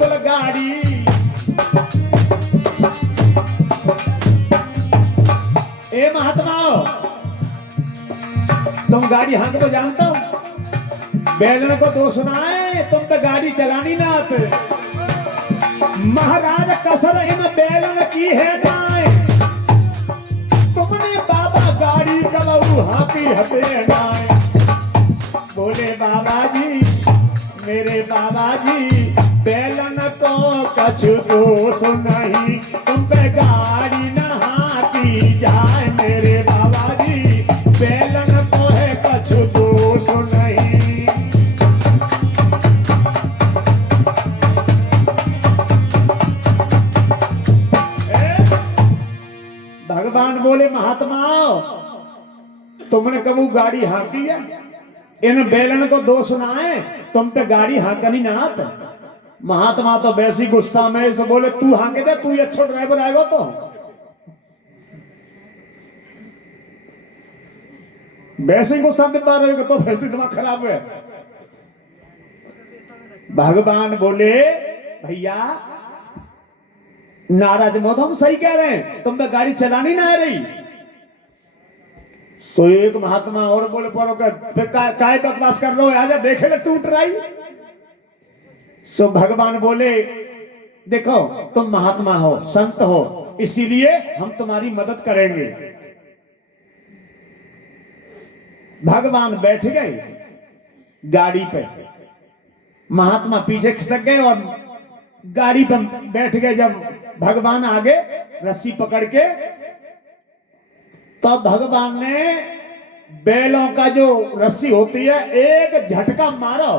बिल्कुल गाड़ी। ए महात्मा, तुम गाड़ी हाँक तो जानता हो, बैलन को दोष ना है, तुम तो गाड़ी चलानी ना आते। महाराज कसर इन बैलन की है नाय, तुमने बाबा गाड़ी कबू हाँकी हते नाय। बोले बाबा जी, मेरे बाबा जी, बैलन तो कछु दोष नहीं, तुम पे गाड़ी न हाँकी जाए। मेरे बाबा जी, बैलन तो है कछु दोष नहीं। भगवान बोले महात्मा, तुमने कबू गाड़ी हाँकी है, इन बैलन को दोष ना है, तुम पे गाड़ी हाँकनी ना आते। महात्मा तो वैसी गुस्सा में से बोले तू हाँके दे, तू ही अच्छा ड्राइवर आएगा तो। वैसे ही गुस्सा दिखा रहे हो तो वैसे दिमाग खराब है। भगवान बोले भैया नाराज मत, हम सही कह रहे हैं, तुम पे गाड़ी चलानी ना आ रही। तो एक महात्मा और बोले पड़ो काय बकवास कर लो, आजा देखे ले टूट रही। सो भगवान बोले देखो तुम महात्मा हो, संत हो, इसीलिए हम तुम्हारी मदद करेंगे। भगवान बैठ गए गाड़ी पे, महात्मा पीछे खिसक गए और गाड़ी पर बैठ गए। जब भगवान आगे रस्सी पकड़ के, तो भगवान ने बैलों का जो रस्सी होती है एक झटका मारो,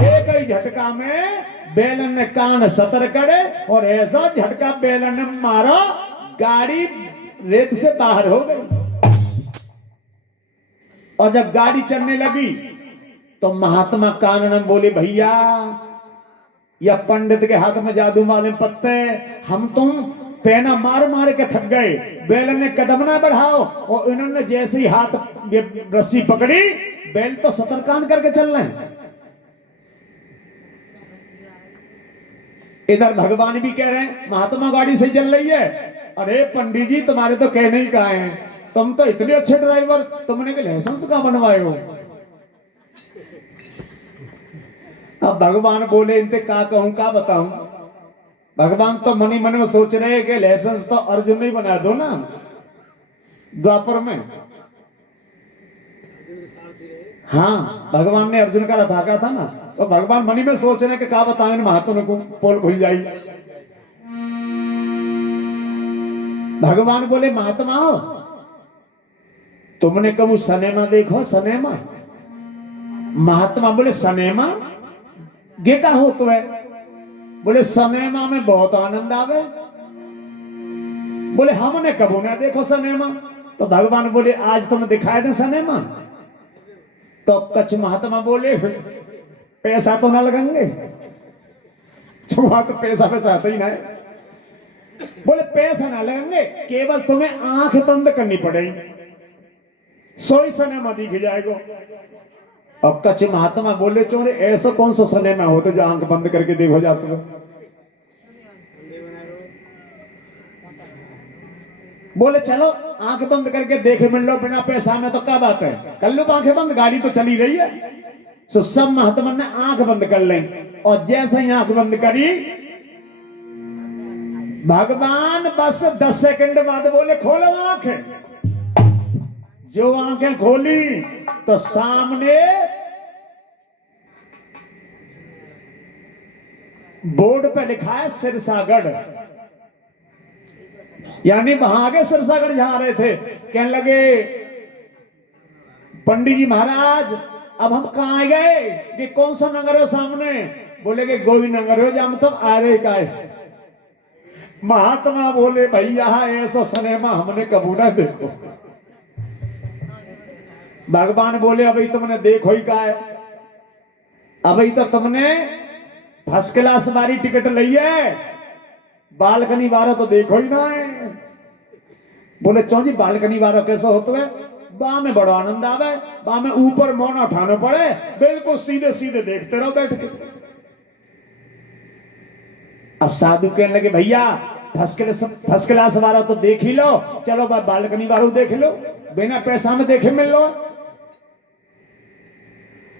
एक ही झटका में बैलन ने कान सतर करे और ऐसा झटका बैलन ने मारा, गाड़ी रेत से बाहर हो गई। और जब गाड़ी चलने लगी तो महात्मा कानन बोले भैया या पंडित के हाथ में जादू वाले पत्ते, हम तुम पैना मार मार के थक गए, बैल ने कदम ना बढ़ाओ और इन्होंने जैसे ही हाथ रस्सी पकड़ी, बैल तो सतर्कान करके चल रहे हैं। इधर भगवान भी कह रहे हैं महात्मा गाड़ी सही चल रही है। अरे पंडित जी तुम्हारे तो कहने ही कहा है, तुम तो इतने अच्छे ड्राइवर, तुमने के लाइसेंस कहां बनवाए हो। अब भगवान बोले इनसे का कहूं का बताऊं। भगवान तो मनी मन में सोच रहे हैं कि लाइसेंस तो अर्जुन में ही बना दो ना, द्वापर में। हाँ भगवान ने अर्जुन का रथाका था ना, तो भगवान मनी में सोच रहे हैं कि का बताएं महात्मा को पोल खुल जाए। भगवान बोले महात्मा तुमने कबू सनेमा देखो, सनेमा। महात्मा बोले सनेमा गे का हो तो है। बोले सनेमा में बहुत आनंद आवे। बोले हमने कबू ना देखो सनेमा। तो भगवान बोले आज तुम दिखाए दे सनेमा। तो कच्छ महात्मा बोले पैसा तो ना लगेंगे, तो पैसा पैसा आता ही ना है। बोले पैसा ना लगेंगे, केवल तुम्हें आंख बंद करनी पड़ेगी, सोई सनेमा दिख जाएगा। अब कच्छ महात्मा बोले चोरे ऐसा कौन सा सनेमा हो तो जो आंख बंद करके देखो जाते हो। बोले चलो आंख बंद करके देखे मिल लो बिना पैसा में, तो क्या बात है, कर लो आंखें बंद, गाड़ी तो चली रही है। तो सब महात्मा ने आंख बंद कर ली और जैसे ही आंख बंद करी भगवान बस 10 सेकंड बाद बोले खोलो आंखें। जो आंखें खोली तो सामने बोर्ड पे लिखा है सिरसागढ़, यानी वहां आगे सिरसागढ़ जा रहे थे। कहने लगे पंडित जी महाराज अब हम कहाँ गए, कि कौन सा नगर है सामने। बोले कि गोई नगर हो जा, मतलब आ रहे का है। महात्मा बोले भैया ऐसा सिनेमा हमने कबू ना देखो। भगवान बोले अभी तुमने देखो ही का है, अभी तो तुमने फर्स्ट क्लास वाली टिकट ली है, बालकनी वाला तो देखो ही ना है। बोले चौ जी बालकनी वाला कैसा होता है, बा में बड़ा आनंद आवे, बा में ऊपर मौन उठाना पड़े, बिल्कुल सीधे सीधे देखते रहो बैठ के। अब साधु कहने लगे भैया फर्स्ट क्लास वाला तो देख ही लो, चलो बालकनी वालों देख लो, बिना पैसा में देखे मिल लो।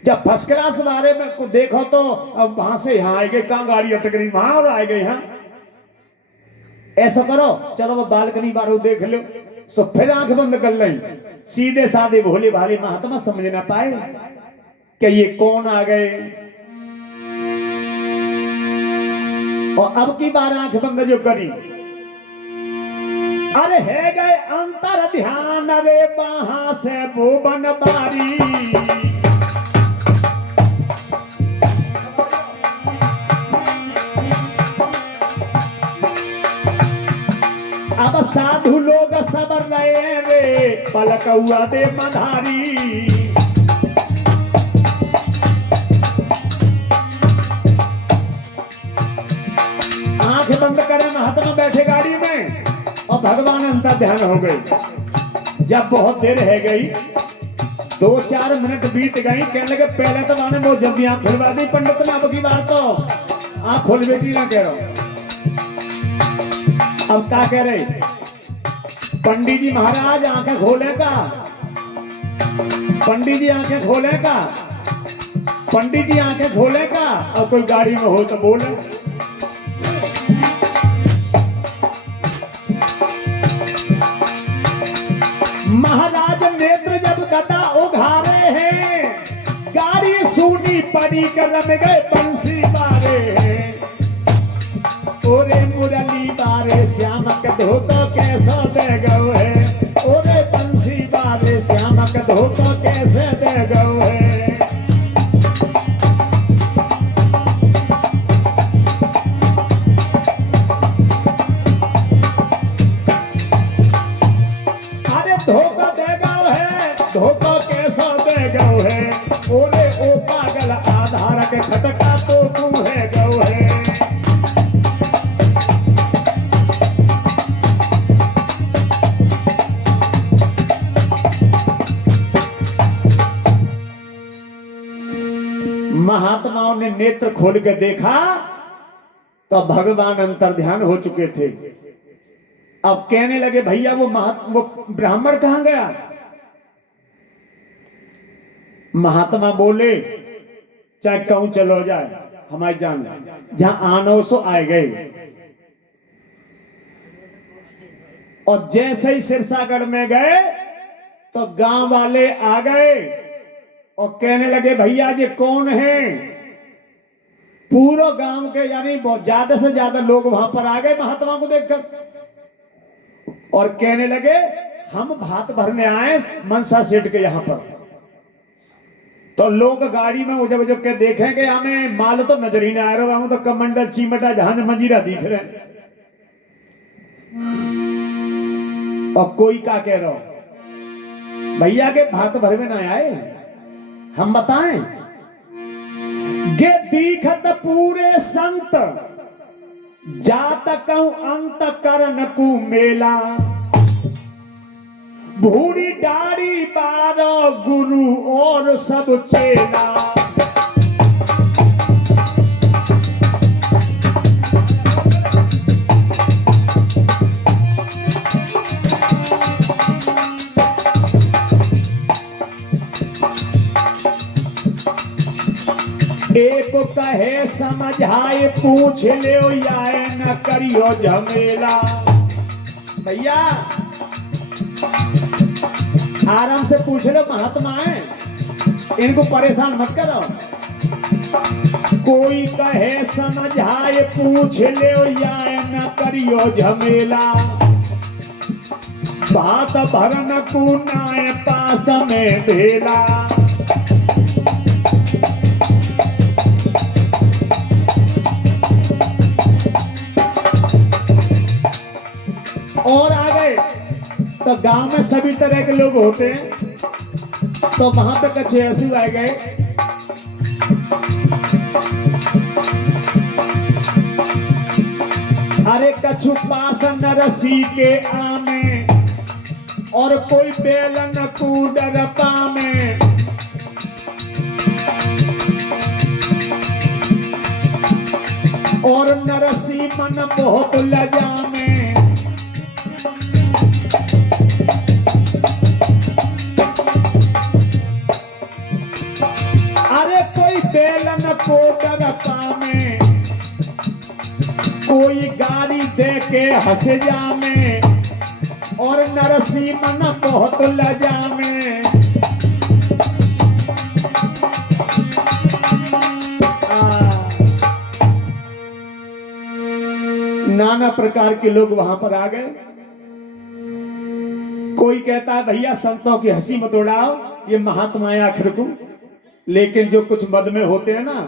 जब फर्स्ट क्लास वाले में को देखो तो अब वहां से यहाँ आए गए, कहाँ गाड़ी अटक रही वहां और आए गए यहाँ। ऐसा करो चलो वो बालकनी वालों देख लो। सो फिर आंख बंद कर ली, सीधे साधे भोले भाले महात्मा समझ ना पाए कि ये कौन आ गए। और अब की बार आंख बंद जो करी, अरे है गए अंतर ध्यान, अरे वहां से वो बन बारी। अब साधु लोग सबर रहे रे, पलक हुआ दे मधारी। आंख बंद करे महात्मा बैठे गाड़ी में और भगवान अंतर ध्यान हो गई। जब बहुत देर है गई, 2-4 मिनट बीत गई, कहने लगे पहले तो मैंने बहुत जल्दी आंख खुलवा दी पंडित ने, अब की बार तो आंख खोल बेटी ना कह रहा। अब क्या कह रहे पंडित जी महाराज, आंखें खोले का, पंडित जी आंखें खोले का, पंडित जी आंखें खोले का। और कोई गाड़ी में हो तो बोले। महाराज नेत्र जब गदा उघारे हैं, गाड़ी सूनी पड़ी करम गए बंसी बारे हैं। ओरे मुरली बारे श्याम के धोतो कैसा दे गौ है, ओरे बंसी बारे श्याम के धोतो कैसे दे गौ है। अरे धोखा दे गौ है, धोखा कैसा दे गौ है। ओरे ओ पागल आधार के खटका तो तू है गौ है। महात्माओं ने नेत्र खोल के देखा तो भगवान अंतर ध्यान हो चुके थे। अब कहने लगे भैया वो ब्राह्मण कहां गया। महात्मा बोले चाहे कहूं चलो जाए हमारी जान, जहां आनो सो आए गए। और जैसे ही सिरसागढ़ में गए तो गांव वाले आ गए और कहने लगे भैया ये कौन है। पूरे गांव के यानी बहुत ज्यादा से ज्यादा लोग वहां पर आ गए महात्मा को देखकर और कहने लगे हम भात भरने आए मनसा सेठ के यहां पर। तो लोग गाड़ी में उजब उजब के देखेंगे, हमें माल तो नजर ही ना आ रहा, हम तो कमंडल चीमटा जहां मंजीरा दिख रहे। और कोई क्या कह रहा हो भैया के भात भरने ना आए, हम बताएं गे दीखत पूरे संत, जात कहूं अंत करन कु मेला। भूरी डारी 12 गुरु और सब चेला। एक कहे समझाए पूछ ले आए न करियो झमेला। भैया आराम से पूछ लो, महात्मा है, इनको परेशान मत करो। कोई कहे समझाए पूछ ले आए न करियो झमेला। बात भरन कुनाए पास में भेला। और आ गए तो गांव में सभी तरह के लोग होते हैं, तो वहां पे कच्चे हंसू आ गए। अरे कछु पास न रसी के आमे और कोई बेलन कूडर पामे। और नरसी मन बहुत लजामे, अरे कोई बेलन को डर पामे, कोई गाड़ी दे के हंस जामे, और नरसी मन बहुत लजामे। नाना प्रकार के लोग वहां पर आ गए। कोई कहता है भैया संतों की हंसी मत उड़ाओ, ये महात्माएं आखिर को, लेकिन जो कुछ मद में होते हैं ना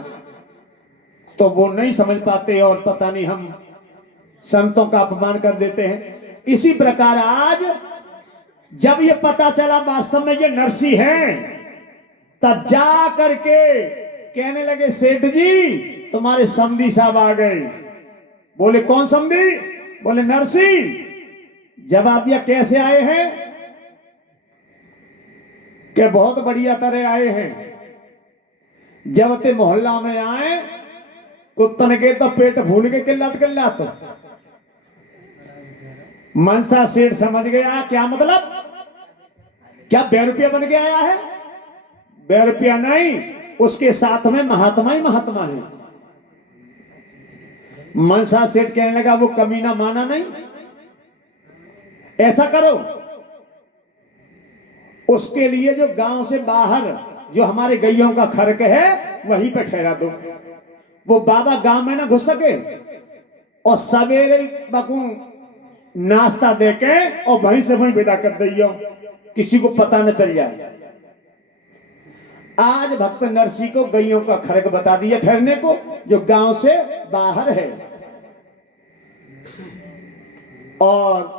तो वो नहीं समझ पाते और पता नहीं हम संतों का अपमान कर देते हैं। इसी प्रकार आज जब ये पता चला वास्तव में ये नरसी हैं, तब जा करके कहने लगे सेठ जी तुम्हारे समधी साहब आ गए। बोले कौन समधी? बोले नरसी। जवाब दिया कैसे आए हैं? कि बहुत बढ़िया तरह आए हैं। जब ते मोहल्ला में आए कुत्तन के तो पेट फूल के किल्लत। मनसा सेठ समझ गया क्या मतलब, क्या बेरुपया बन के आया है? बेरुपया नहीं, उसके साथ में महात्मा ही महात्मा है। मनसा सेठ कहने लगा वो कमीना माना नहीं, ऐसा करो उसके लिए जो गांव से बाहर जो हमारे गैयों का खरक है वहीं पे ठहरा दो। वो बाबा गांव में ना घुस सके और सवेरे बकू नाश्ता देके और वहीं से वहीं विदा कर दियो, किसी को पता न चल जाए। आज भक्त नरसी को गैयों का खरक बता दिया ठहरने को, जो गांव से बाहर है। और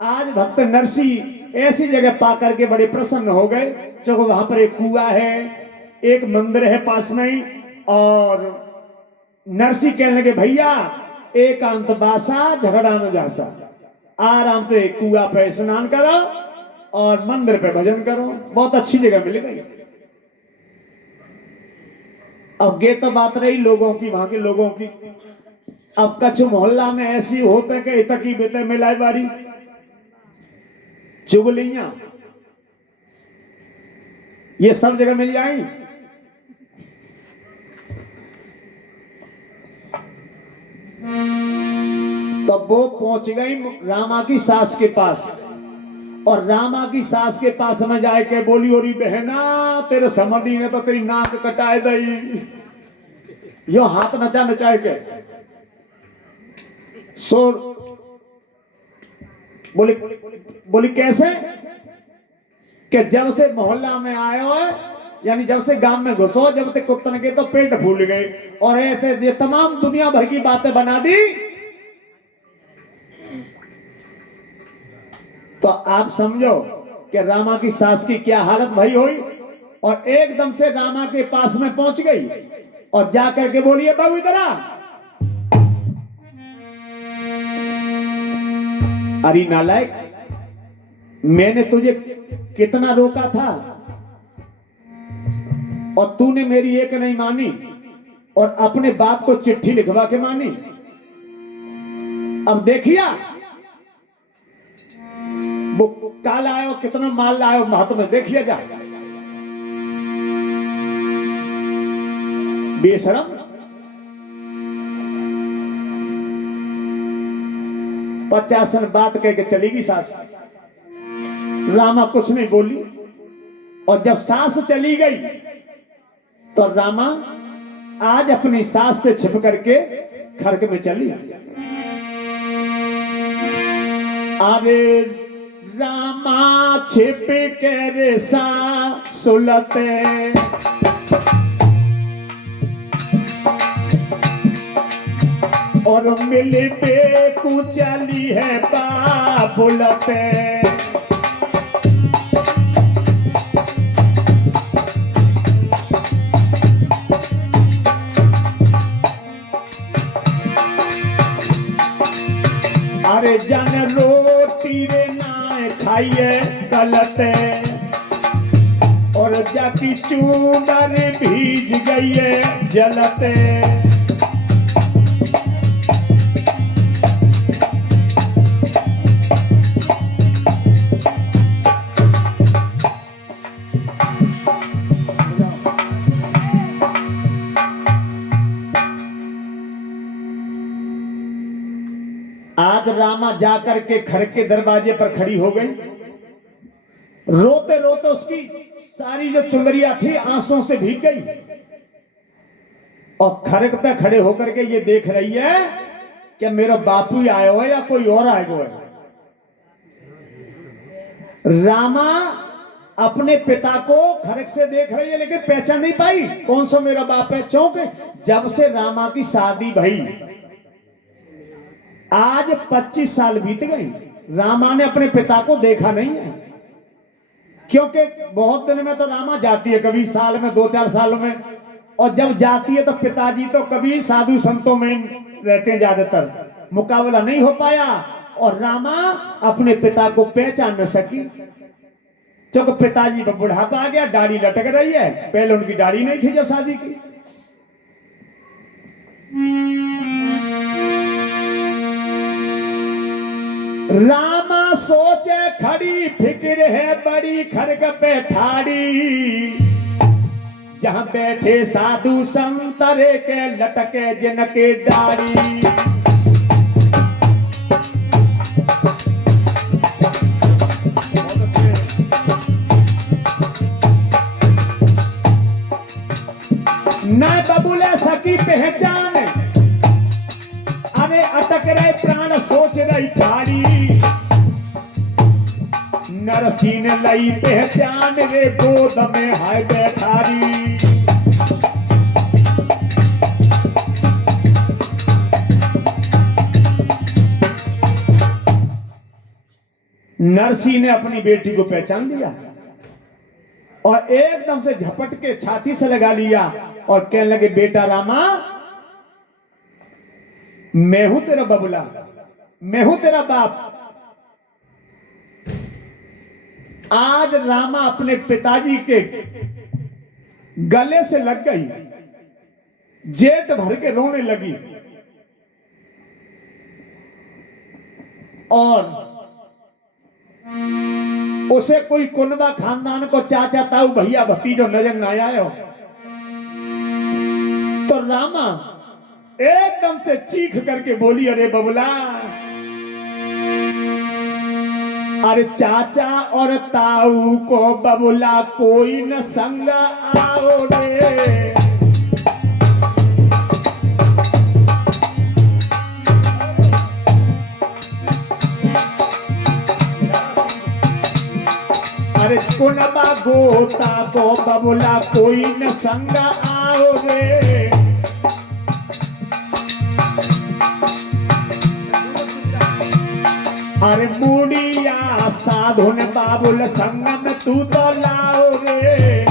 आज भक्त नरसी ऐसी जगह पा करके बड़े प्रसन्न हो गए, जो वहां पर एक कुआं है, एक मंदिर है पास में ही। और नरसी कहने लगे भैया एकांत बासा झगड़ा न जासा, आराम से कुआं पे स्नान करो और मंदिर पे भजन करो, बहुत अच्छी जगह मिल गई। अब ये तो बात रही लोगों की, वहां के लोगों की। अब कच्छ मोहल्ला में ऐसी होते कि इतकी बेटे मिलाई बारी चुगलियां ये सब जगह मिल जाएंगी। तब वो पहुंच गई रामा की सास के पास, और रामा की सास के पास में जाए के बोली ओरी बहना तेरे समधी ने तो तेरी नाक कटाए दई, यो हाथ नचा नचाए के सो। बोली कैसे? कि जब से मोहल्ला में आए हो, यानी जब से गांव में घुसो, जब तक कुत्तन के तो पेट फूल गए, और ऐसे ये तमाम दुनिया भर की बातें बना दी। तो आप समझो कि रामा की सास की क्या हालत भई हुई। और एकदम से रामा के पास में पहुंच गई और जाकर के बोलिए बहू इधर आ। अरे नालायक, मैंने तुझे कितना रोका था और तूने मेरी एक नहीं मानी, और अपने बाप को चिट्ठी लिखवा के मानी। अब देखिया वो काल आयो, कितना माल लायो महात्मा, देखिए जा। बेशरम, पचासन बात कह के चली गई सास। रामा कुछ नहीं बोली, और जब सास चली गई तो रामा आज अपनी सास से छिप करके खरक में चली। अरे रामा छिप के रे सुलते, और मिली बेकू चली है बाबुलते। अरे जन रोटी रे ना खाइए गलते, और जाकी चूड़र भीज गई है जलते। आज रामा जाकर के घर के दरवाजे पर खड़ी हो गई। रोते रोते उसकी सारी जो चुनरिया थी आंसुओं से भीग गई और खड़क पे खड़े होकर के ये देख रही है कि मेरा बापू ही आया है या कोई और आएगा है। रामा अपने पिता को खड़क से देख रही है लेकिन पहचान नहीं पाई कौन सा मेरा बाप है। चौंक जब से रामा की शादी भई आज 25 साल बीत गए, रामा ने अपने पिता को देखा नहीं है। क्योंकि बहुत दिन में तो रामा जाती है, कभी साल में 2-4 सालों में, और जब जाती है तो पिताजी तो कभी साधु संतों में रहते हैं, ज्यादातर मुकाबला नहीं हो पाया और रामा अपने पिता को पहचान न सकी। क्योंकि पिताजी पर बुढ़ापा आ गया, दाढ़ी लटक रही है, पहले उनकी दाढ़ी नहीं थी जब शादी की। रामा सोचे खड़ी फिक्र है बड़ी खरग पे ठाड़ी, जहां बैठे साधु संतरे के लटके जिनके दाढ़ी। न बबूले सकी पहचान, अरे अटक रहे प्राण सोच रही ठाड़ी, नरसीन लई पहचान रे गोद में हाय बैठारी। नरसी ने अपनी बेटी को पहचान लिया और एकदम से झपट के छाती से लगा लिया और कहने लगे बेटा रामा, मैं हूं तेरा बबुला, मैं हूं तेरा बाप। आज रामा अपने पिताजी के गले से लग गई, जेठ भर के रोने लगी और उसे कोई कुनबा खानदान को चाचा ताऊ भैया भतीजो नजर ना आयो। तो रामा एकदम से चीख करके बोली, अरे बबुला, अरे चाचा और ताऊ को बबुला कोई न संग आओ रे। अरे कुनबा गोता को बबुला कोई न संग आओ रे। अरे बूढ़िया साधु ने बाबुल संगम तू तो लाओ रे।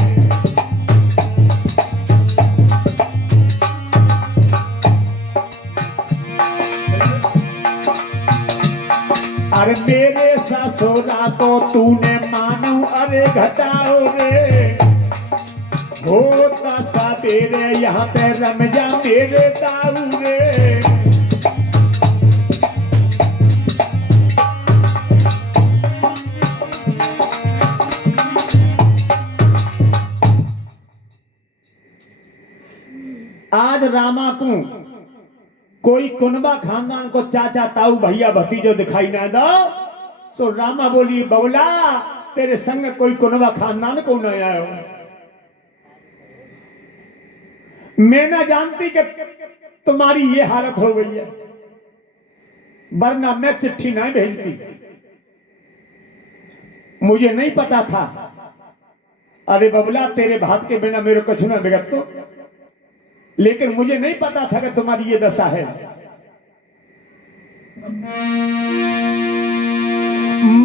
अरे मेरे ससुरा को तूने मानो अरे घटाओ रे। होता सा तेरे यहाँ पे रमजा मेरे ताऊ रे। आज रामा को कोई कुनबा खानदान को चाचा ताऊ भैया भतीजो दिखाई ना दो, सो रामा बोली बबुला तेरे संग कोई कुनबा खानदान को न आयो। मैं ना जानती कि तुम्हारी ये हालत हो गई है, वरना मैं चिट्ठी नहीं भेजती, मुझे नहीं पता था। अरे बबुला तेरे भात के बिना मेरे कुछ ना बिगड़ तो, लेकिन मुझे नहीं पता था कि तुम्हारी ये दशा है।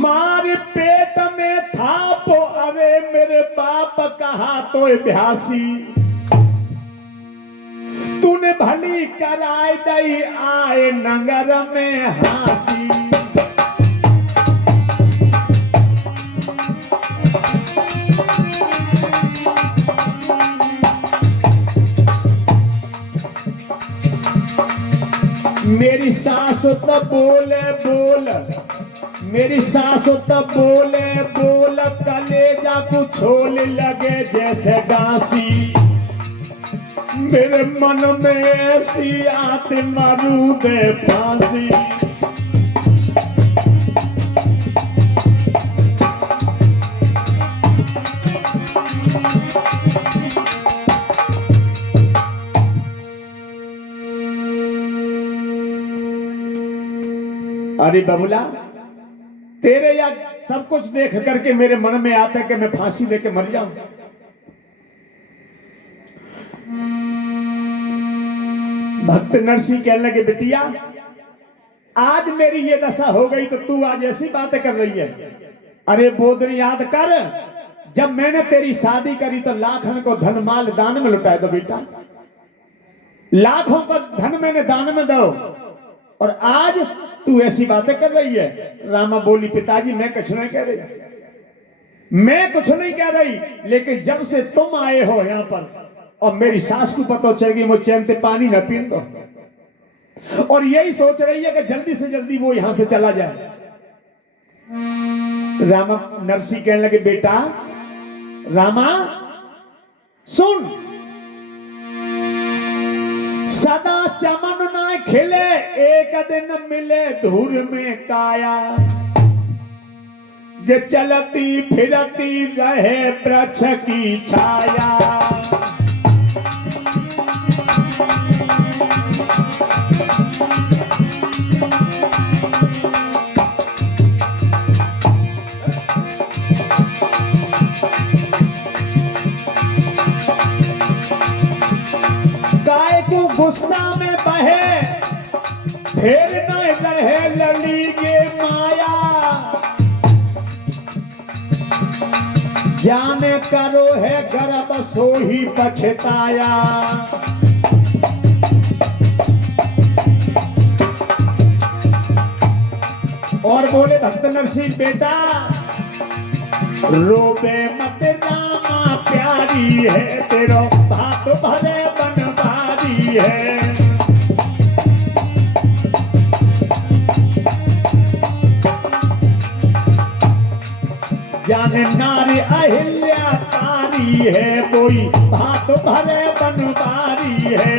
मारे पेट में था तो अरे मेरे बाप कहा तो अभ्यासी, तूने भली कराए दई आए नगर में हासी। मेरी सास तो बोले बोल, मेरी सास तो बोले बोल, कलेजा को छोल लगे जैसे गांसी। मेरे मन में ऐसी आती मारू दे फांसी। अरे बबुला, तेरे या सब कुछ देख करके मेरे मन में आता है कि मैं फांसी लेके मर जाऊं। भक्त नरसिंह कहने लगे, बिटिया आज मेरी ये दशा हो गई तो तू आज ऐसी बातें कर रही है। अरे बोधन याद कर, जब मैंने तेरी शादी करी तो लाखन को धन माल दान में लुटाए दो बेटा, लाखों का धन मैंने दान में दो, और आज तू ऐसी बातें कर रही है। रामा बोली, पिताजी मैं कुछ नहीं कह रही, मैं कुछ नहीं कह रही, लेकिन जब से तुम आए हो यहाँ पर और मेरी सास को पता चलेगी, मुझे चैन से पानी न पीन दो, और यही सोच रही है कि जल्दी से जल्दी वो यहां से चला जाए। रामा नरसिंह कहने लगे, बेटा रामा सुन, सदा चमन ना खिले, एक दिन मिले धूल में काया, ये चलती फिरती रहे वृक्ष की छाया। गुस्सा में बहे फिर न रहे लड़ी ये माया, जाने करो है गर्भ सो ही पछताया। और बोले भक्त नरसिंह, बेटा रोबे मत रामा, प्यारी है तेरो भात भरे बनवारी है। जाने नारी अहिल्या तारी है, कोई भात भरे बनवारी है।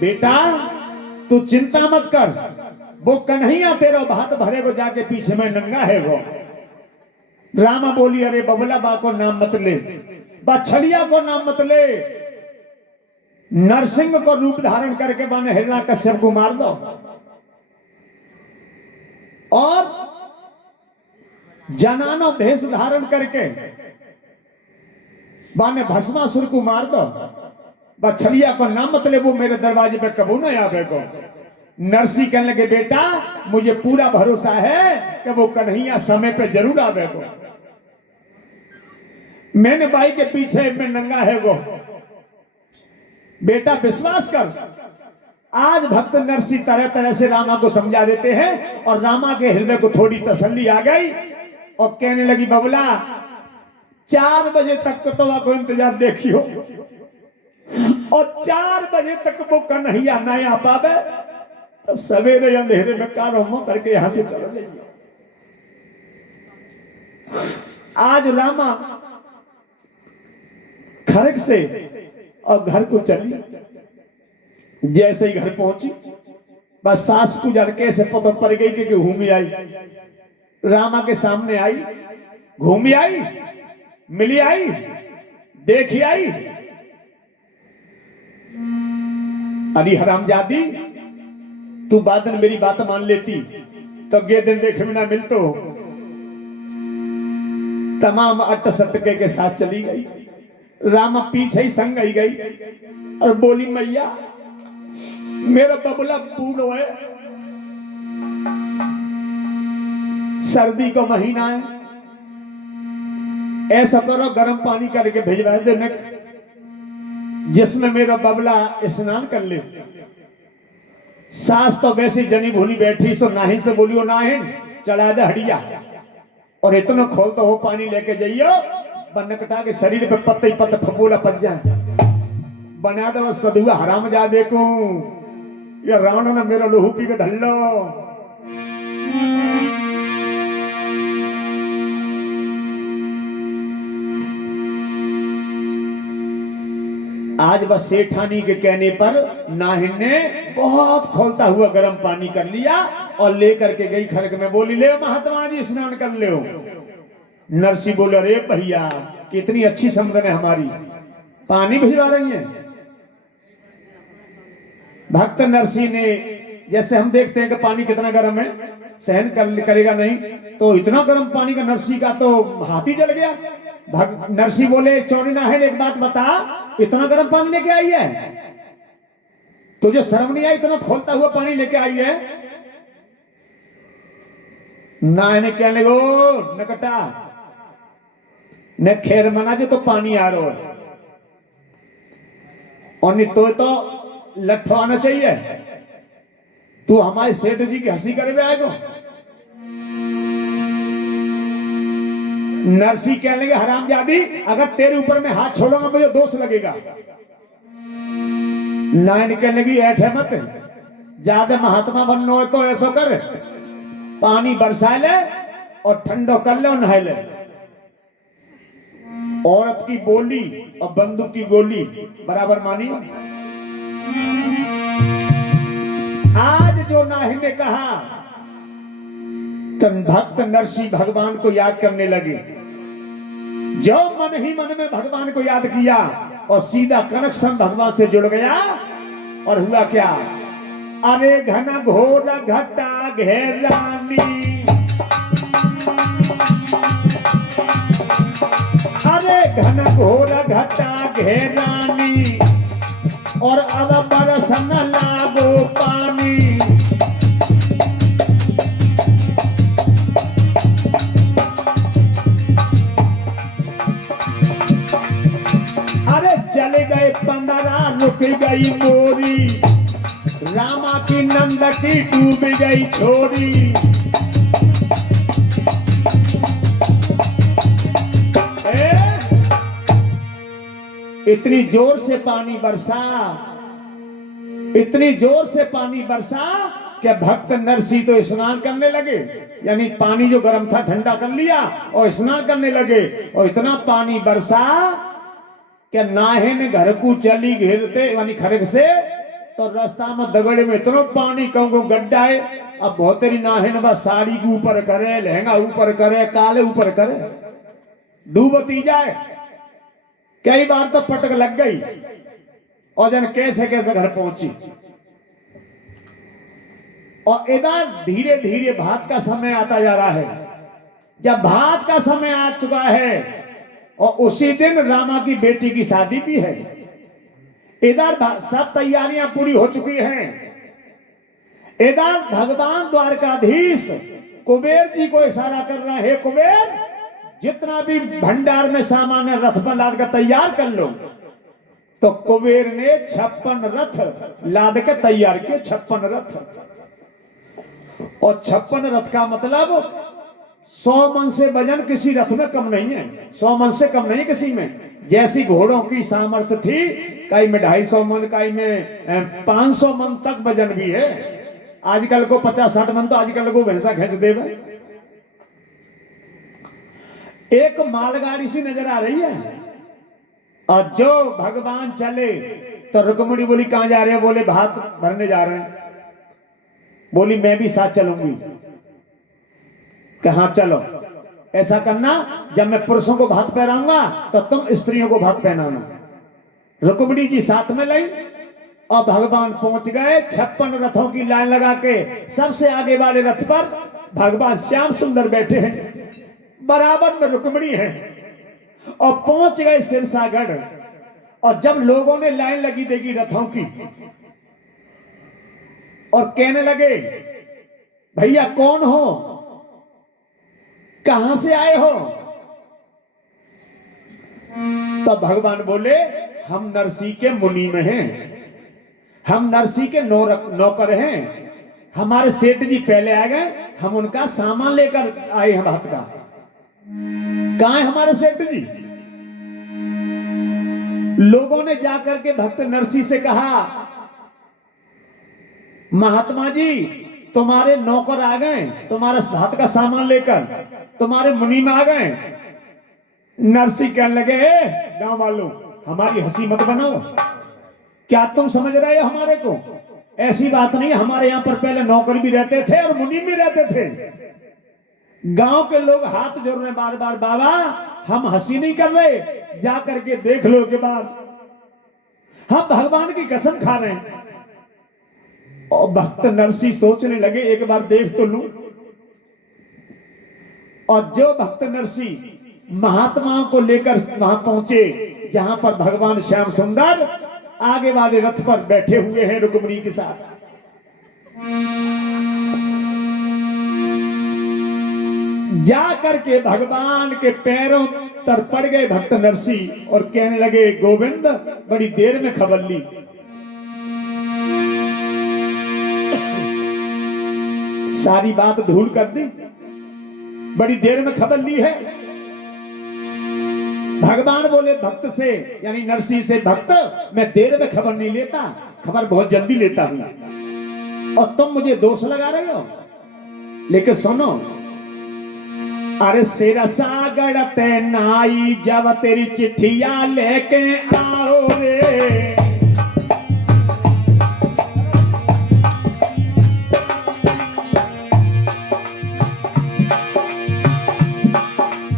बेटा तू चिंता मत कर, वो कन्हैया तेरा भात भरे को जाके पीछे में नंगा है वो। रामा बोली, अरे बबला बा को नाम मत ले, बछड़िया को नाम मत ले, नरसिंह को रूप धारण करके बाने हिरण्यकश्यप को मार दो, और जनानो भेष धारण करके बाने भस्मासुर को मार दो। बछड़िया को नाम मत ले, वो मेरे दरवाजे पे कबू न आवे को। नरसिंह कहने लगे, बेटा मुझे पूरा भरोसा है कि वो कन्हैया समय पे जरूर आवे को। मैंने बाई के पीछे में नंगा है वो, बेटा विश्वास कर। आज भक्त नरसिंह तरह तरह से रामा को समझा देते हैं, और रामा के हृदय को थोड़ी तसल्ली आ गई, और कहने लगी, बबला 4 बजे तक तो आपको इंतजार देखियो, और 4 बजे तक वो कन्हैया नहीं आ पावे तो सवेरे अंधेरे में कारों करके यहां से चलो जाइए। आज रामा खड़ग से और घर को चली, जैसे ही घर पहुंची बस सास को झड़के से पता पड़ गई कि घूमी आई। रामा के सामने आई, घूमी आई, मिली आई, देखी आई। अरे हरामजादी, तू बादन मेरी बात मान लेती तो गे दिन देखे में ना मिलतो। तमाम अट सटके के साथ चली गई। रामा पीछे ही संग आई गई और बोली, मैया मेरा बबला पूर्ण है, सर्दी का महीना है, ऐसा करो गर्म पानी करके भिजवा देने जिसमें मेरा बबला स्नान कर ले। सास तो वैसी जनी भूनी बैठी, सो नाही से बोलियो नाहिन चढ़ा दे हड़िया, और इतना खोल तो हो पानी लेके जाइयो, बनकटा के शरीर पे पत्ते ही पत्ते फपूला पच जाए। बना दो सदुआ हराम जा देखूं, या रावण ने मेरा लोहू पी के धल्लो। आज बस सेठानी के कहने पर नाहिन ने बहुत खोलता हुआ गर्म पानी कर लिया और लेकर के गई खड़ग में। बोली, ले महात्मा जी स्नान कर ले। नरसिंह बोले, अरे भैया कितनी अच्छी समझन है हमारी, पानी भिजवा रही हैं। भक्त नरसी ने, जैसे हम देखते हैं कि पानी कितना गर्म है, सहन करेगा नहीं, तो इतना गर्म पानी का नरसी का तो हाथी जल गया। नरसी बोले चौड़ी नाहन एक बात बता, इतना गर्म पानी लेके आई है, तुझे शर्म नहीं आई, इतना खोलता हुआ पानी लेके आई है। नाहन कहने लगो नकटा न खैर मना जो तो पानी आ रहा है, और नहीं तो लट्ठो आना चाहिए, तू हमारे सेठ जी की हंसी करे में आएगा। नरसी कहने लगे हरामजादी, अगर तेरे ऊपर में हाथ छोड़ूंगा मुझे दोष लगेगा। नायन कहने लगी ऐठे मत, ज्यादा महात्मा बनना है तो ऐसा कर, पानी बरसा ले और ठंडो कर ले और नहा ले। औरत की बोली और बंदूक की गोली बराबर मानी। आज जो नाहिन ने कहा, तन भक्त नरसी भगवान को याद करने लगे। जो मन ही मन में भगवान को याद किया और सीधा कनेक्शन भगवान से जुड़ गया। और हुआ क्या, अरे घना घोर घटा घेरानी, अरे घना घोर घटा घेरानी, और अब बरस न लागो पानी। अरे चले गए 15 रुक गई मोरी, रामा की नंद की डूब गई छोरी। इतनी जोर से पानी बरसा, इतनी जोर से पानी बरसा कि भक्त नरसी तो स्नान करने लगे, यानी पानी जो गर्म था ठंडा कर लिया और स्नान करने लगे। और इतना पानी बरसा कि नाहिन घर को चली घेरते यानी खड़ग से, तो रास्ता में दगड़े में इतना पानी कहूँ गड्ढा है। अब बहुत तेरी नाहिन बस साड़ी के ऊपर करे, लहंगा ऊपर करे, काले ऊपर करे, डूबती जाए। कई बार तो पटक लग गई और जन कैसे कैसे घर पहुंची। और इधर धीरे धीरे भात का समय आता जा रहा है। जब भात का समय आ चुका है और उसी दिन रामा की बेटी की शादी भी है, इधर सब तैयारियां पूरी हो चुकी हैं। इधर भगवान द्वारकाधीश कुबेर जी को इशारा कर रहा है, कुबेर जितना भी भंडार में सामान है रथ पर लाद कर तैयार कर लो। तो कुबेर ने 56 रथ लाद के तैयार किए, 56 रथ। और 56 रथ का मतलब 100 मन से वजन किसी रथ में कम नहीं है, 100 मन से कम नहीं किसी में। जैसी घोड़ों की सामर्थ्य थी, कई में 250 मन, कई में 500 मन तक वजन भी है। आजकल को 50-60 मन तो आजकल को भैंसा खींच देवे। एक मालगाड़ी सी नजर आ रही है और जो भगवान चले तो रुक्मिणी बोली कहां जा रहे हैं? बोले भात भरने जा रहे हैं। बोली मैं भी साथ चलूंगी। कहां चलो, ऐसा करना जब मैं पुरुषों को भात पहनाऊंगा तो तुम स्त्रियों को भात पहनाना। रुक्मिणी जी साथ में लाई और भगवान पहुंच गए। 56 रथों की लाइन लगा के सबसे आगे वाले रथ पर भगवान श्याम सुंदर बैठे हैं, बराबर में रुक्मिणी है और पहुंच गए सिरसागढ़। और जब लोगों ने लाइन लगी देखी रथों की और कहने लगे भैया कौन हो, कहां से आए हो? तब भगवान बोले हम नरसी के मुनि में हैं, हम नरसी के नौकर हैं। हमारे सेठ जी पहले आ गए, हम उनका सामान लेकर आए हैं भात का। कहां है हमारे सेठ जी? लोगों ने जाकर के भक्त नरसी से कहा महात्मा जी तुम्हारे नौकर आ गए, तुम्हारे भात का सामान लेकर तुम्हारे मुनि में आ गए। नरसी कहने लगे गांव वालों हमारी हंसी मत बनाओ, क्या तुम समझ रहे हो हमारे को? ऐसी बात नहीं, हमारे यहाँ पर पहले नौकर भी रहते थे और मुनि भी रहते थे। गांव के लोग हाथ जोड़ रहे बार बार, बाबा हम हंसी नहीं कर रहे, जा करके देख लो के बाद हम भगवान की कसम खा रहे हैं। और भक्त नरसी सोचने लगे एक बार देख तो लूं। और जो भक्त नरसी महात्माओं को लेकर वहां पहुंचे जहां पर भगवान श्याम सुंदर आगे वाले रथ पर बैठे हुए हैं रुक्मिणी के साथ। जा करके भगवान के पैरों तर पड़ गए भक्त नरसी और कहने लगे गोविंद बड़ी देर में खबर ली। सारी बात धूल कर दी, बड़ी देर में खबर ली है। भगवान बोले भक्त से यानी नरसी से, भक्त मैं देर में खबर नहीं लेता, खबर बहुत जल्दी लेता हूं और तुम मुझे दोष लगा रहे हो। लेकिन सुनो, अरे सिर सागर ते नाई जब तेरी चिट्ठिया लेके आओ रे।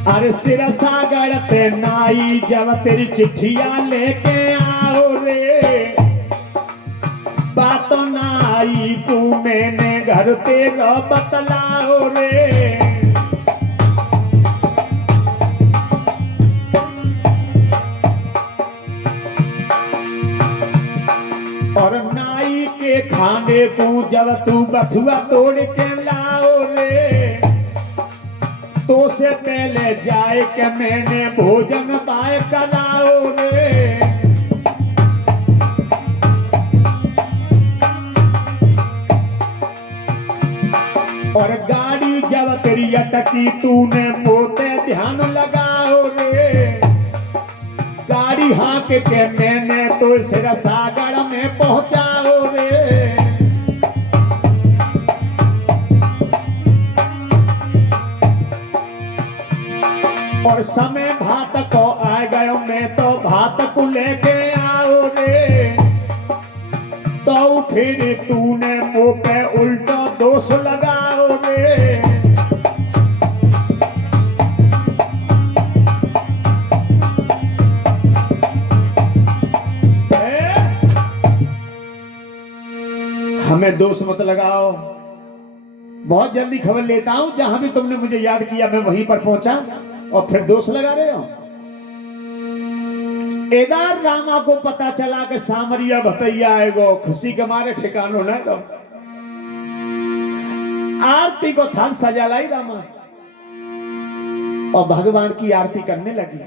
अरे सिर सागर ते नाई जब तेरी चिट्ठिया लेके आओ रे। बात नाई तू मैंने घर तेरा बतलाओ रे। और नाई के खाने को जब तू बथुआ तोड़ के लाओ रे। तो से पहले जाए के मैंने भोजन पाए कराओ रे। और गाड़ी जब तेरी अटकी तूने मोते ध्यान लगाओ रे। गाड़ी हाँक के मैंने तो सिर सागर में पहुंचाओ रे। और समय भात को आ गयो मैं तो भात को लेके आओ रे। तो फिर तूने मुंह पे उल्टा दोष लगाओ रे। हमें दोष मत लगाओ, बहुत जल्दी खबर लेता हूं, जहां भी तुमने मुझे याद किया मैं वहीं पर पहुंचा और फिर दोष लगा रहे हो। एदार रामा को पता चला कि सामरिया भतैया आएगो, खुशी के मारे ठिकानो न दो। आरती को थान सजा लाई रामा और भगवान की आरती करने लगी।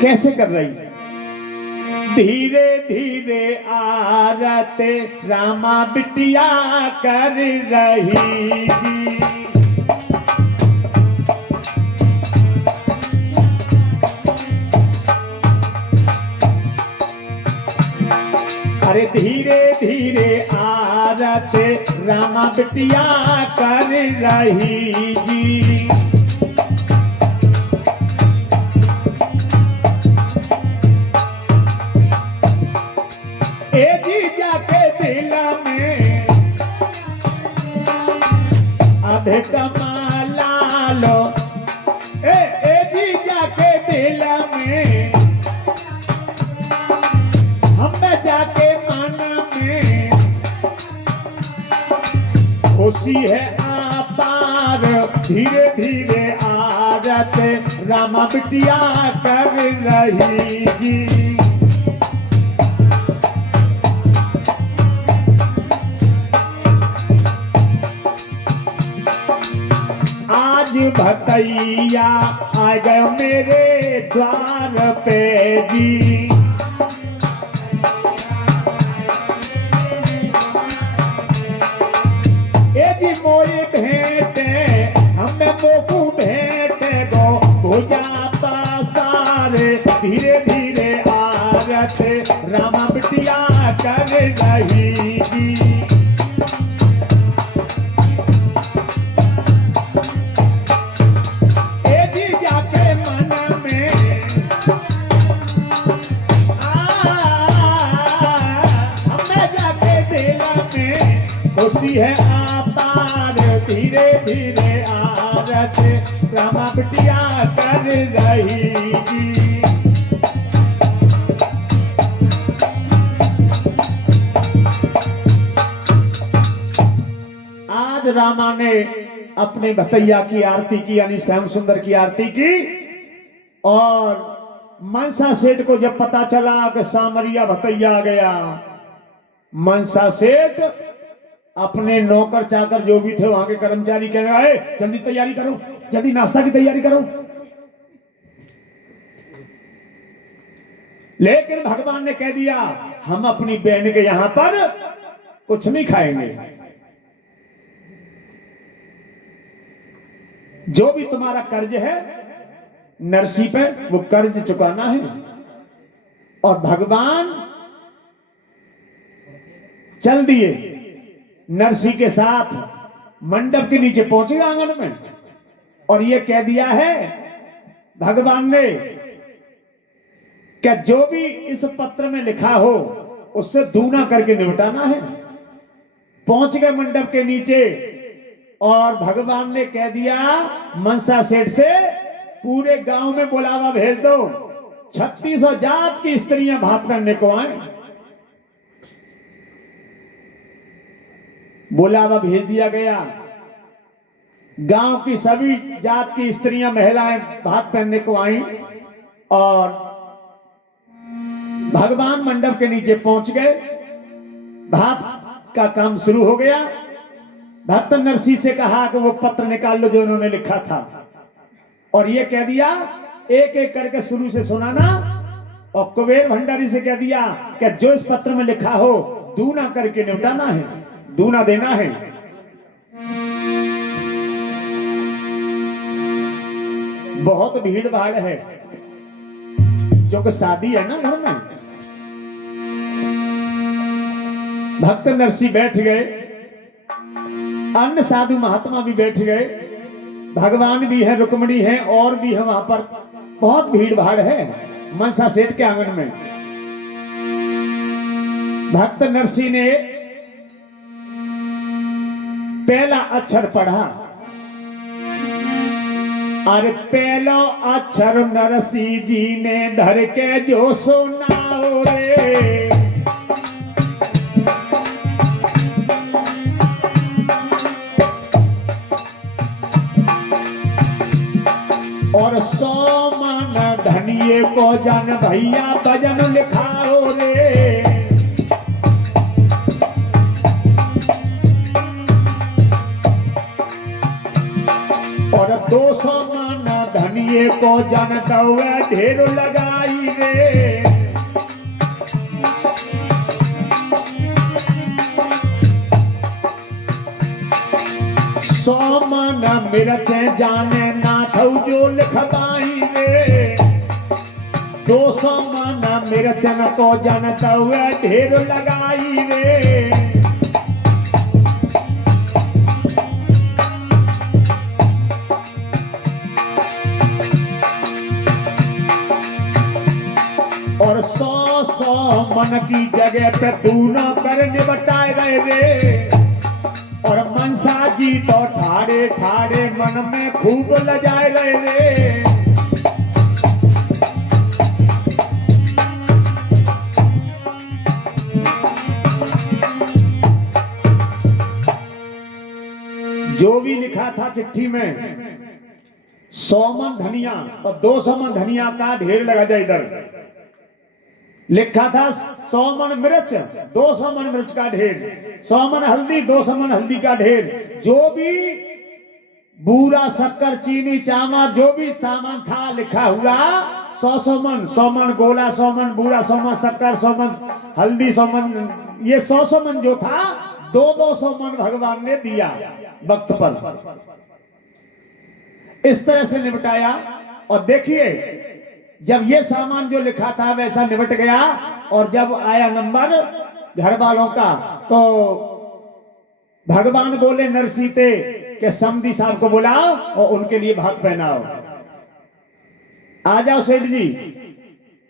कैसे कर रही? धीरे धीरे आरते रामा बिटिया कर रही। अरे धीरे धीरे आरते रामा बिटिया कर रही जी। ए जी जाके दिल में आधे कमाला लो। ए जी जाके दिल में हमें जाके मन में खुशी है आपार। धीरे धीरे आरत रामा बिटिया कर रही जी। आज भतैया आ गए मेरे द्वार पे जी। मोई भेंटे हमें मोकू भेंटे गो भुजा पासारे। धीरे धीरे आरत रामा बिटिया कर रही जी। ए जी जाके मन में हमें जाके दिल में खुशी है धीरे धीरे आरत रामा बिटिया कर रही जी। सत्यभामा ने अपने भतैया की आरती की, यानी श्याम सुंदर की आरती की। और मनसा सेठ को जब पता चला कि सामरिया भतैया आ गया, मनसा सेठ अपने नौकर चाकर जो भी थे वहां के कर्मचारी कहने लगे, जल्दी तैयारी करो, जल्दी नाश्ता की तैयारी करो। लेकिन भगवान ने कह दिया, हम अपनी बहन के यहां पर कुछ नहीं खाएंगे, जो भी तुम्हारा कर्ज है नरसी पे वो कर्ज चुकाना है। और भगवान चल दिए, नरसी के साथ मंडप के नीचे पहुंचे आंगन में। और ये कह दिया है भगवान ने कि जो भी इस पत्र में लिखा हो उससे दूना करके निपटाना है। पहुंच गए मंडप के नीचे और भगवान ने कह दिया मनसा सेठ से, पूरे गांव में बुलावा भेज दो, 3600 जात की स्त्रियां भात करने को आए। बुलावा भेज दिया गया, गांव की सभी जात की स्त्रियां महिलाएं भात पहनने को आई। और भगवान मंडप के नीचे पहुंच गए, भात का काम शुरू हो गया। भक्त नरसी से कहा कि वो पत्र निकाल लो जो उन्होंने लिखा था, और ये कह दिया एक एक करके शुरू से सुनाना। और कुबेर भंडारी से कह दिया कि जो इस पत्र में लिखा हो दूना करके निपटाना है, दूना देना है। बहुत भीड़ भाड़ है, क्योंकि शादी है ना घर में। भक्त नरसी बैठ गए, अन्य साधु महात्मा भी बैठ गए, भगवान भी है, रुक्मणी है, और भी है वहां पर। बहुत भीड़ भाड़ है मनसा सेठ के आंगन में। भक्त नरसी ने पहला अक्षर पढ़ा। अरे पहला अक्षर नरसी जी ने धर के जो सुनाओ रे, और 100 मन धनिये को जन भैया भजन लिखाओ रे। और 200 मन धनिये को जन दौए ढेर लगाई रे। मन मिर्च जाने नाथ जो लिखवाई रे। 200 मन मिर्चन को जनत हुए ढेर लगाई रे। और 100 मन की जगह पे दूना कर निबटाए गए रे। और मनसा जी तो ठाड़े ठाड़े मन में खूब लजाए रहे रे। जो भी लिखा था चिट्ठी में 100 मन धनिया और 200 मन धनिया का ढेर लगा जाए। इधर लिखा था 100 मन मिर्च 200 मन मिर्च का ढेर, 100 मन हल्दी 200 मन हल्दी का ढेर। जो भी बूरा शक्कर चीनी चावल जो भी सामान था लिखा हुआ 100 मन, 100 मन गोला, 100 मन बूरा, 100 मन शक्कर, 100 मन हल्दी, 100 मन, ये 100 मन जो था 200 मन भगवान ने दिया वक्त पर। इस तरह से निपटाया। और देखिए जब ये सामान जो लिखा था वैसा निपट गया, और जब आया नंबर घर वालों का तो भगवान बोले नरसीते के समधी साहब को बुलाओ और उनके लिए भात पहनाओ। आ जाओ सेठ जी,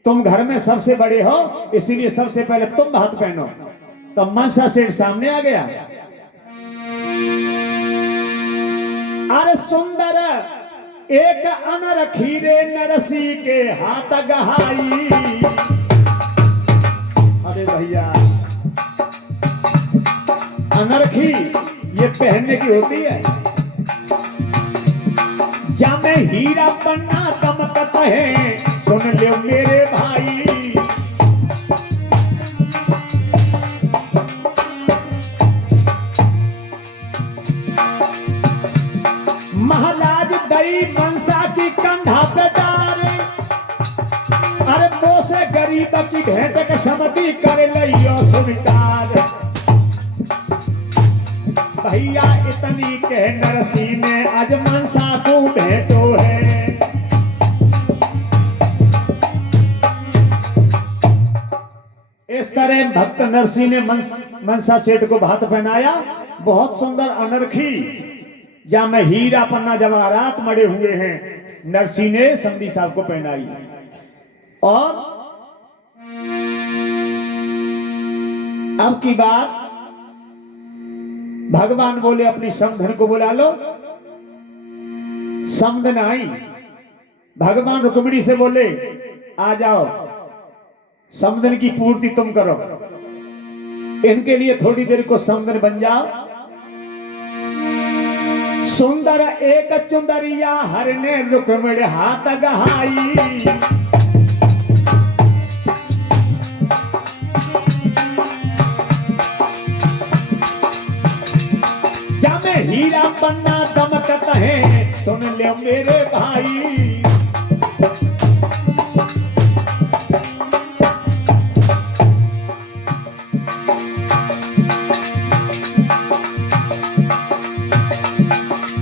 तुम घर में सबसे बड़े हो इसीलिए सबसे पहले तुम भात पहनो। तो मनसा सेठ सामने आ गया। अरे सुंदर एक अनरखी रे नरसी के हाथ गहाई। अरे भैया अनरखी ये पहनने की होती है। जा मैं हीरा पन्ना दमकत है, सुन लो मेरे भाई। महाराज दई मनसा की कंधा पे डारे, अरे मोसे गरीब की भेंट के समति कर लियो स्वीकार। भैया इतनी के नरसी ने आज मनसा को भेंटो है। इस तरह भक्त नरसी ने मनसा सेठ को भात पहनाया। बहुत सुंदर अनरखी या में हीरा पन्ना जवाहरात मड़े हुए हैं, नरसी ने संधि साहब को पहनाई। और अब की बात भगवान बोले अपनी समधन को बुला लो। समधन आई, भगवान रुक्मिणी से बोले आ जाओ, समधन की पूर्ति तुम करो। इनके लिए थोड़ी देर को समधन बन जाओ। सुंदर एक चुंदरिया हर ने रुक्मिणी हाथ गहाई। जामे हीरा पन्ना दमकत है, सुन ले मेरे भाई।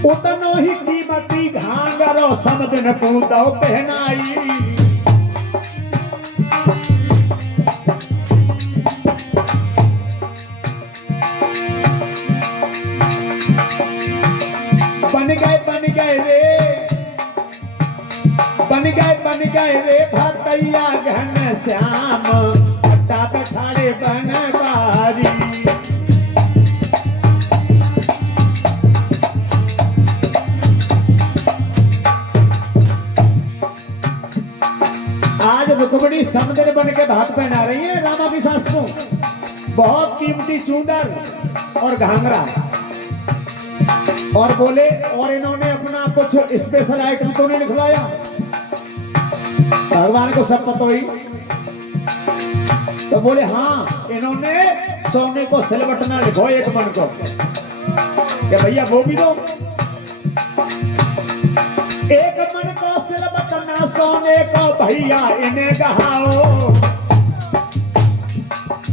उतनो ही कीमती घांगरो समधन पूतो पहनाई। बन गए रे भतैया घन श्याम, अड्डा पे ठाड़े बनवारी। आज रुक्मिणी समधन बन के भात पहना रही है रामा की सास को। बहुत कीमती चूदर और घाघरा। और बोले और इन्होंने अपना कुछ स्पेशल आइटम तो नहीं लिखवाया। भगवान को सब पता हुई तो बोले हाँ, इन्होंने सोने को सिलवटना लिखो एक मन को, क्या भैया वो भी दो। एक मन को सिलवटना सोने को भैया इन्हें कहाओ।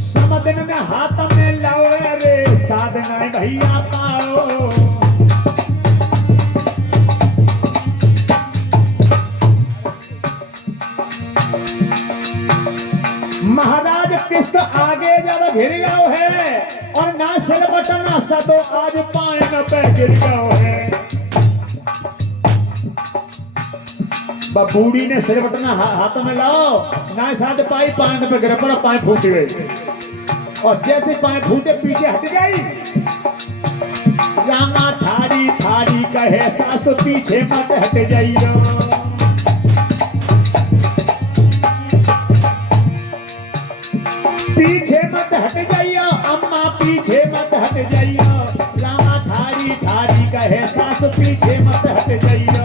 समदिन में हाथ में लाओ रे साधना भैया पाओ। महाराज किस्त आगे जब घिर गयो है और ना सिलवटना सा तो आज पाए पे गिर गयो है। बूढ़ी ने सिलवटना हाथ में लाओ, ना साथ पाई पाए पे गिर पड़ा, पाए फूट गई। और जैसे पाए फूटे पीछे हट गई। रामा थारी थारी कहे सासु पीछे मत हट जाइयो। पीछे मत हट जाइयो अम्मा, पीछे मत हट जाइयो। रामा थारी थारी कहे सासु पीछे मत हट जाइयो।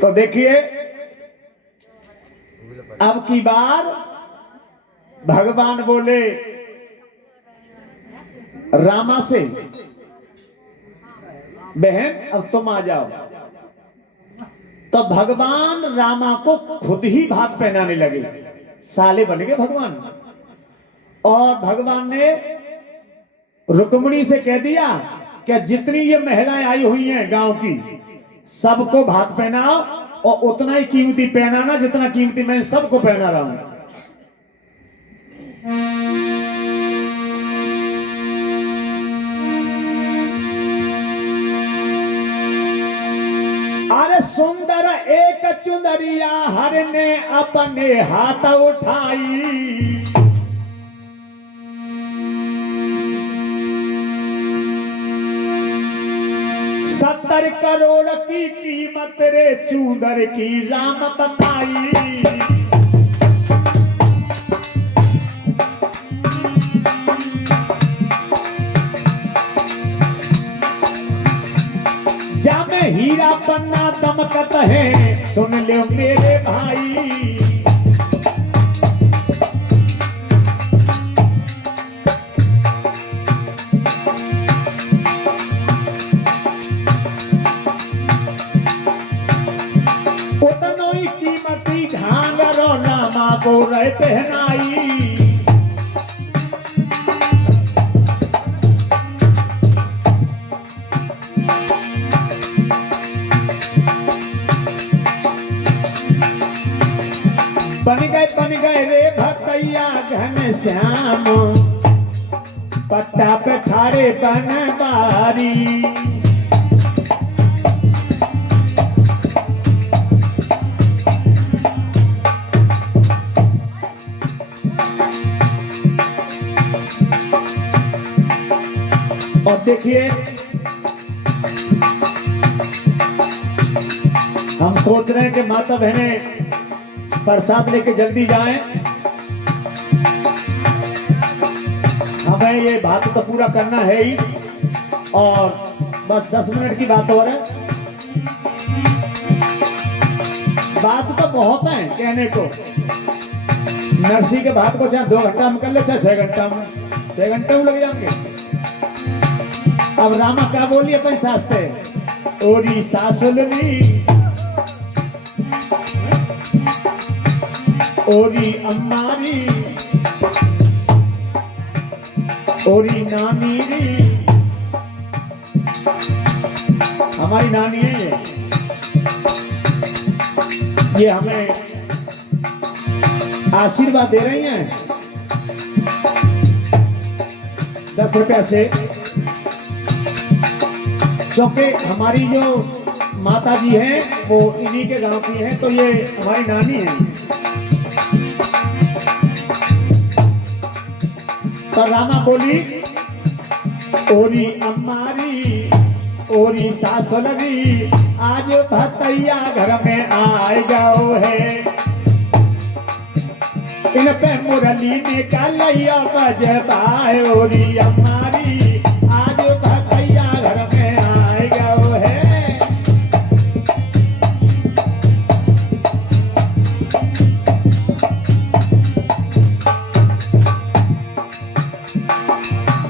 तो देखिए अब की बार भगवान बोले रामा से, बहन अब तुम आ जाओ। तो भगवान रामा को खुद ही भात पहनाने लगे। साले बन गए भगवान। और भगवान ने रुक्मिणी से कह दिया कि जितनी ये महिलाएं आई हुई हैं गांव की, सबको भात पहनाओ और उतना ही कीमती पहनाना जितना कीमती मैं सबको पहना रहा हूं। अरे सुंदर एक चुंदरिया हर ने अपने हाथ उठाई। पर करोड़ की कीमत रे चूंदर की राम बताई। जा में हीरा पन्ना दमकत है सुन ले मेरे भाई। उतनो ही कीमती घांगरो नामा को रह पहनाई। बन गए रे भक्तैया घन श्याम पट्टा पे ठाड़े बनवारी। और देखिए हम सोच रहे हैं कि माता बहनें प्रसाद लेके जल्दी जाएं। हमें ये बात तो पूरा करना है ही और बस 10 मिनट की बात हो रहा है। बात तो बहुत है कहने को। नरसी के बात को चाहे 2 घंटा में कर ले चाहे 6 घंटा में, 6 घंटे में लग जाएंगे। अब रामा क्या बोली अपने सास्ते ओरी सासुलनी ओरी अम्मारी ओरी नानी री। हमारी नानी है ये हमें आशीर्वाद दे रही हैं 10 रुपया से, क्योंकि हमारी जो माता जी हैं वो इन्हीं के गांव की हैं, तो ये हमारी नानी है। पर रामा बोली ओरी अम्मारी ओरी सासुलरी आज भतैया घर में आए जाओ है। इन पे मुरली निकालिया बजबाए ओरी अम्मारी आज भतैया घर में आए जाओ है।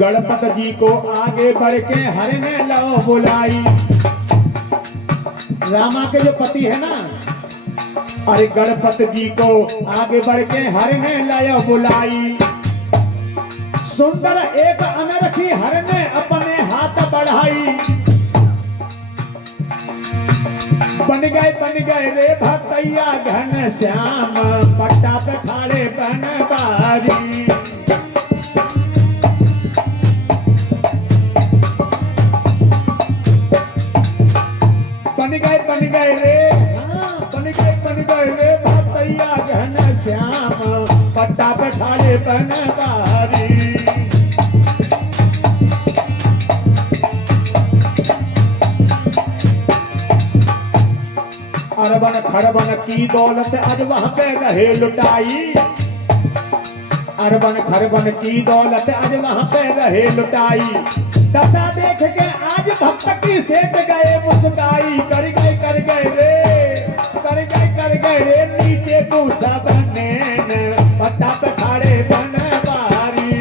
गणपत जी को आगे बढ़ के हर में लो बुलाई। रामा के जो पति है ना, अरे गणपत जी को आगे बढ़ के हर में लायो बुलाई। सुंदर एक अनरखी हर में अपने हाथ बढ़ाई। बन गए रे भतैया घन श्याम पट्टा पे ठाड़े बनवारी। बन गए रे भतैया घन श्याम पट्टा पे ठाड़े बनवारी। अरबन खरबन की दौलत आज वहां पे रहे लुटाई। अरबन खरबन की दौलत आज वहां पे रहे लुटाई। दशा देख के आज भक्त की सेठ गए मुस्काई। कर गए रे नीचे तू सब नैन पट्टा पे ठाड़े बनवारी।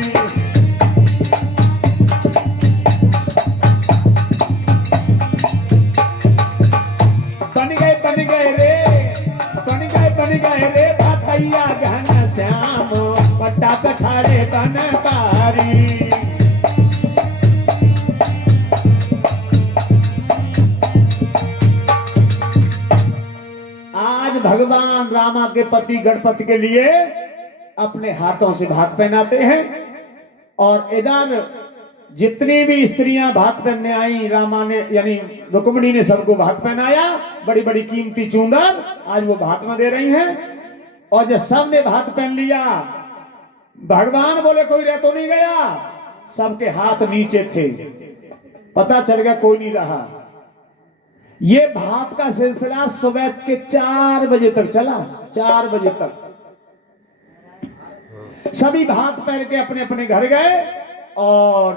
बन गए रे भतैया घन श्याम पट्टा पे ठाड़े बनवारी। भगवान रामा के पति गणपति के लिए अपने हाथों से भात पहनाते हैं। और इधर जितनी भी स्त्रियां भात पहनने आई रामा ने यानी रुक्मिणी ने सबको भात पहनाया। बड़ी बड़ी कीमती चूंदर आज वो भात में दे रही हैं। और जब सब ने भात पहन लिया भगवान बोले कोई रह तो नहीं गया। सबके हाथ नीचे थे, पता चल गया कोई नहीं रहा। ये भात का सिलसिला सुबह के 4 बजे तक चला। 4 बजे तक सभी भात पहन के अपने अपने घर गए और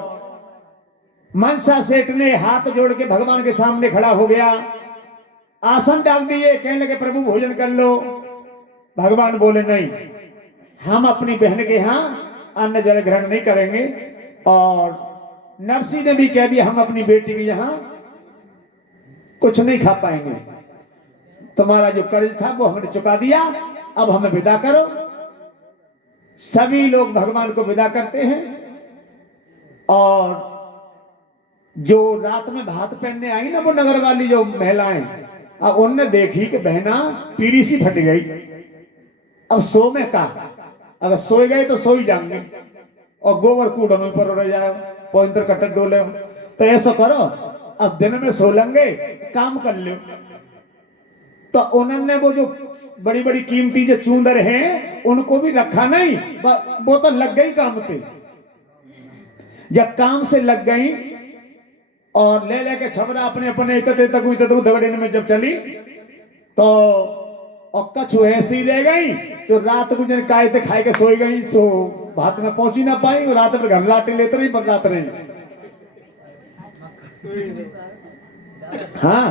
मनसा सेठ ने हाथ जोड़ के भगवान के सामने खड़ा हो गया, आसन डाल दिए, कहने लगे प्रभु भोजन कर लो। भगवान बोले नहीं, हम अपनी बहन के यहाँ अन्न जल ग्रहण नहीं करेंगे। और नरसी ने भी कह दिया हम अपनी बेटी के यहाँ कुछ नहीं खा पाएंगे, तुम्हारा जो कर्ज था वो हमने चुका दिया, अब हमें विदा करो। सभी लोग भगवान को विदा करते हैं और जो रात में भात पहनने आई ना वो नगर वाली जो महिलाएं, अब उनने देखी कि बहना पीढ़ी सी फट गई, अब सो में का, अगर सोए गए तो सो ही जाएंगे और गोबर कूड़न ऊपर रह जाए, पोइंटर कट्टर डोले, तो ऐसा करो अब दिन में सो लेंगे, काम कर लो। तो उन्होंने वो जो बड़ी बड़ी कीमती जो चूंदर हैं उनको भी रखा नहीं, वो तो लग गई काम पे। जब काम से लग गई और ले लेके छबरा अपने अपने इतने तक दगड़े में जब चली तो और कछु ऐसी ले गई तो रात को जन कायदे खाए के सोई गई, सो भात में पहुंची ना पाई और रात में घर लाटे लेते रही, बदलाते रही। हाँ,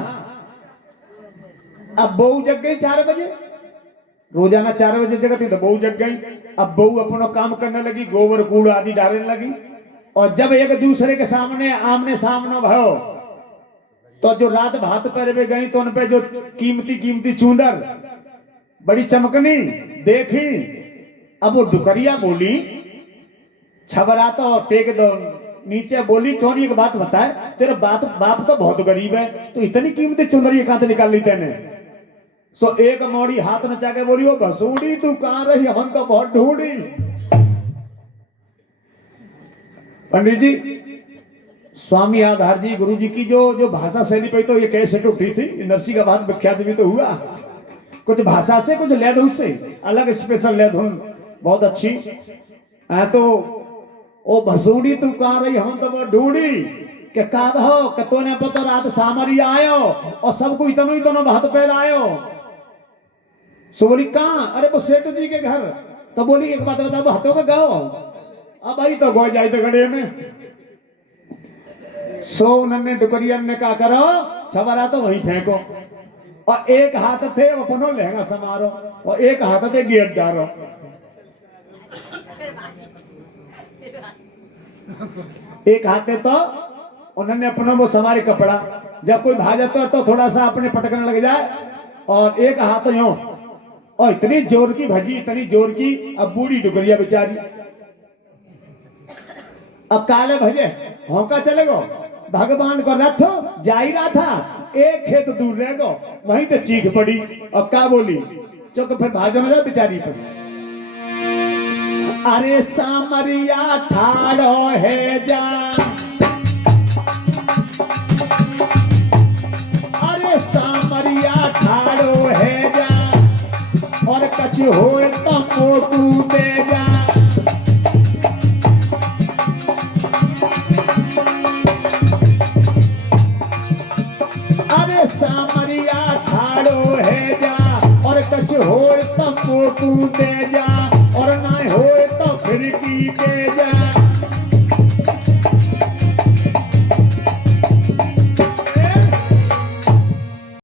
अब बहू जग गई 4 बजे, रोजाना 4 बजे जगती तो बहू जग गई। अब बहू अपना काम करने लगी, गोबर कूड़ आदि डालने लगी और जब एक दूसरे के सामने आमने सामने भयो तो जो रात भात पर गई तो उन पे जो कीमती कीमती चूंदर बड़ी चमकनी देखी। अब वो डुकरिया बोली, छबरा तो टेक दो नीचे, बोली चोरी एक बात बताए, तेरा बाप तो बहुत गरीब है, तो इतनी कीमती चुंदरी कहां से निकाल ली तेने? सो एक मौड़ी हाथ नचा के बोली, ओ भसूड़ी तू कहां रही, हम तो बहुत ढूंढी। पंडित जी, स्वामी आधार जी गुरु जी की जो भाषा शैली पे तो ये कैसे उठी थी, नरसी का बात विख्यात भी तो हुआ, कुछ भाषा से कुछ ले धुन से अलग स्पेशल ले धुन बहुत अच्छी। तो ओ भसूड़ी तू कहां रही, हम तो बहुत ढूंढी के का हो के तोने पतो रात सामरी आयो और सबको इतनो भात पैर आयो। सो बोली कहां, अरे वो सेठ जी के घर। तो बोली एक बात बता, हाथों का गाओ, अब आई तो गो जाए तो गड़े में। सो उन्होंने डुकरियन ने क्या करो, छबरा तो वहीं फेंको और एक हाथ थे वो अपनो लहंगा समारो और एक हाथ थे गेट डारो। एक हाथे तो उन्होंने अपना वो समारे कपड़ा, जब कोई भाग जाता है तो थोड़ा सा अपने पटकने लग जाए और एक हाथ यूं, और इतनी जोर की भजी, इतनी जोर की। अब बूढ़ी डुकरिया बेचारी, अब काले भजे होका चले गो, भगवान को रथ जा ही रहा था, एक खेत दूर रह गो, वहीं तो चीख पड़ी और क्या बोली, चुप फिर भाजो न बेचारी पर। अरे सामरिया ठाड़ो है जा, अरे सामरिया ठाड़ो है जा और कछ होए तो मोटू दे जा। अरे सामरिया ठाड़ो है जा और कछ होए तो मोटू